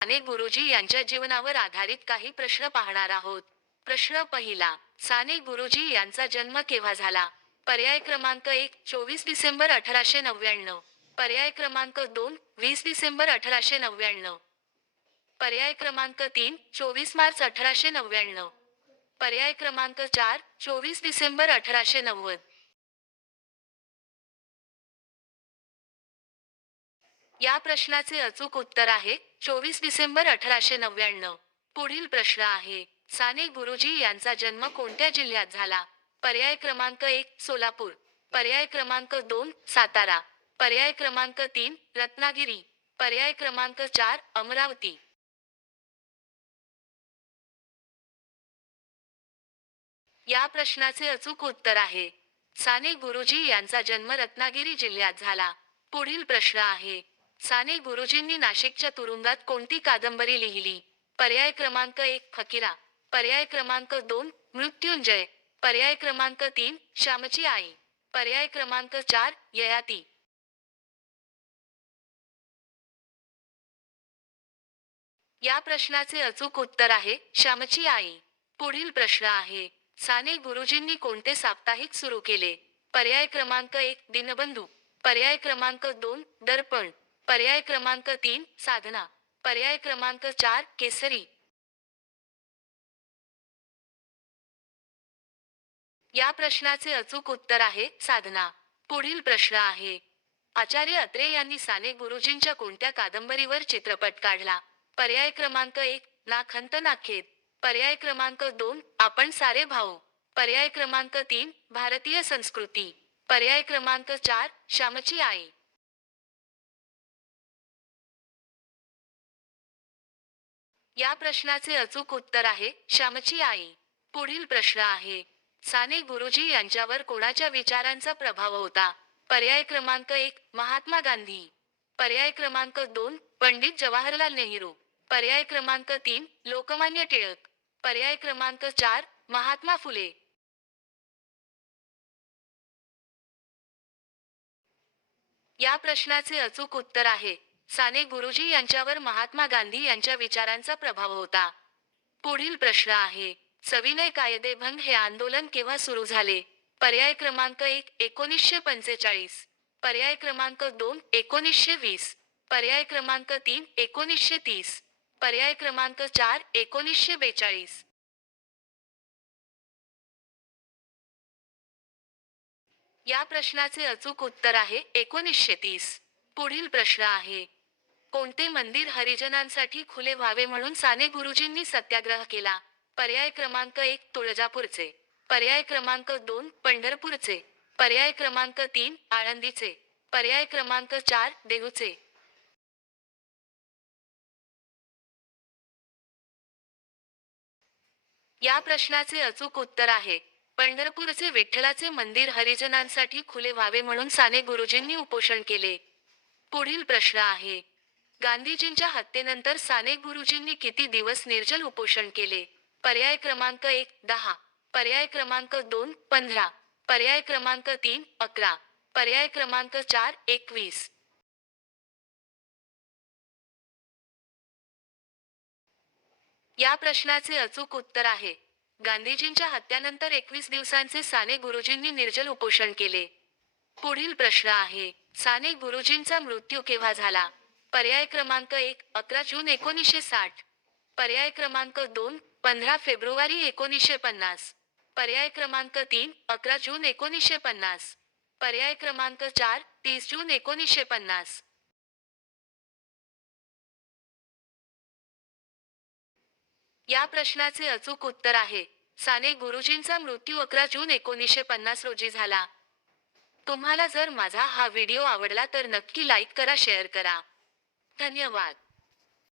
अनेक गुरुजी यांच्या जीवनावर आधारित काही प्रश्न पाहणार आहोत. प्रश्न पहिला साने गुरुजी यांचा जन्म केव्हा झाला? पर्याय क्रमांक एक चोवीस डिसेंबर अठराशे नव्याण्णव. पर्याय क्रमांक दोन वीस डिसेंबर अठराशे नव्याण्णव. पर्याय क्रमांक तीन चोवीस मार्च अठराशे नव्याण्णव. पर्याय क्रमांक चार चोवीस डिसेंबर अठराशे नव्वद. या प्रश्नाचे अचूक उत्तर आहे चोवीस डिसेंबर अठराशे नव्याण्णव. पुढील प्रश्न आहे साने गुरुजी यांचा जन्म कोणत्या जिल्ह्यात झाला? पर्याय क्रमांक एक सोलापूर. पर्याय क्रमांक दोन सातारा. पर्याय क्रमांक तीन रत्नागिरी. पर्याय क्रमांक चार अमरावती. या प्रश्नाचे अचूक उत्तर आहे साने गुरुजी यांचा जन्म रत्नागिरी जिल्ह्यात झाला. पुढील प्रश्न आहे साने गुरुजींनी नाशिकच्या तुरुंगात कोणती कादंबरी लिहिली? पर्याय क्रमांक एक फकीरा. पर्याय क्रमांक दोन मृत्युंजय. पर्याय क्रमांक तीन श्यामची आई. पर्याय क्रमांक चार ययाती. या प्रश्नाचे अचूक उत्तर आहे श्यामची आई. पुढील प्रश्न आहे साने गुरुजींनी कोणते साप्ताहिक सुरू केले? पर्याय क्रमांक एक दिनबंधू. पर्याय क्रमांक दोन दर्पण. पर्याय क्रमांक तीन साधना. पर्याय क्रमांक चार केसरी. या प्रश्नाचे अचूक उत्तर आहे साधना. पुढील प्रश्न आहे. आचार्य अत्रे यांनी साने गुरुजींच्या कोणत्या कादंबरीवर चित्रपट काढला? पर्याय क्रमांक एक ना खंत ना खेद पर्याय क्रमांक दोन आपण सारे भाऊ. पर्याय क्रमांक तीन भारतीय संस्कृती. पर्याय क्रमांक चार श्यामची आई. या प्रश्नाचे अचूक उत्तर आहे श्यामची आई. पुढील प्रश्न आहे. साने गुरुजी यांच्यावर कोणाच्या विचारांचा प्रभाव होता? पर्याय क्रमांक एक महात्मा गांधी. पर्याय क्रमांक दोन पंडित जवाहरलाल नेहरू. पर्याय क्रमांक तीन लोकमान्य टिळक. पर्याय क्रमांक चार महात्मा फुले. या प्रश्नाचे अचूक उत्तर आहे. साने गुरुजी यांच्यावर महात्मा गांधी यांच्या विचारांचा प्रभाव होता. पुढील प्रश्न आहे सविनय कायदेभंग हे आंदोलन केव्हा सुरू झाले? पर्याय क्रमांक एक एकोणीसशे पंचेचाळीस. पर्याय क्रमांक दोन एकोणीसशे वीस. पर्याय क्रमांक तीन एकोणीसशे तीस. पर्याय क्रमांक चार एकोणीसशे बेचाळीस. या प्रश्नाचे अचूक उत्तर आहे एकोणीसशे तीस. पुढील प्रश्न आहे कोणते मंदिर हरिजनांसाठी खुले व्हावे म्हणून साने गुरुजींनी सत्याग्रह केला? पर्याय क्रमांक एक तुळजापूरचे. पर्याय क्रमांक दोन पंढरपूरचे. पर्याय क्रमांक तीन आळंदीचे. पर्याय क्रमांक चार देहूचे. या प्रश्नाचे अचूक उत्तर आहे. पंढरपूरचे विठ्ठलाचे मंदिर हरिजनांसाठी खुले व्हावे म्हणून साने गुरुजींनी उपोषण केले. पुढील प्रश्न आहे. गांधीजींच्या हत्येनंतर साने गुरुजींनी किती दिवस निर्जल उपोषण केले? पर्याय क्रमांक एक दहा. पर्याय क्रमांक दोन पंधरा. पर्याय क्रमांक तीन अकरा. पर्याय क्रमांक चार एकवीस. या प्रश्नाचे अचूक उत्तर आहे. गांधीजींच्या हत्यानंतर एकवीस दिवसांचे साने गुरुजींनी निर्जल उपोषण केले. पुढील प्रश्न आहे साने गुरुजींचा मृत्यू केव्हा झाला? पर्याय क्रमांक एक अकरा जून एकोणीसशे साठ. पर्याय क्रमांक दोन पंधरा फेब्रुवारी एकोणीसशे पन्नास. पर्याय क्रमांक तीन अकरा जून एकोणीसशे पन्नास. पर्याय क्रमांक चार तीस जून एकोणीसशे पन्नास. या प्रश्नाचे अचूक उत्तर आहे. साने गुरुजींचा मृत्यू अकरा जून एकोणीसशे पन्नास रोजी झाला. तुम्हाला जर माझा हा व्हिडिओ आवडला तर नक्की लाईक करा शेअर करा. 概念外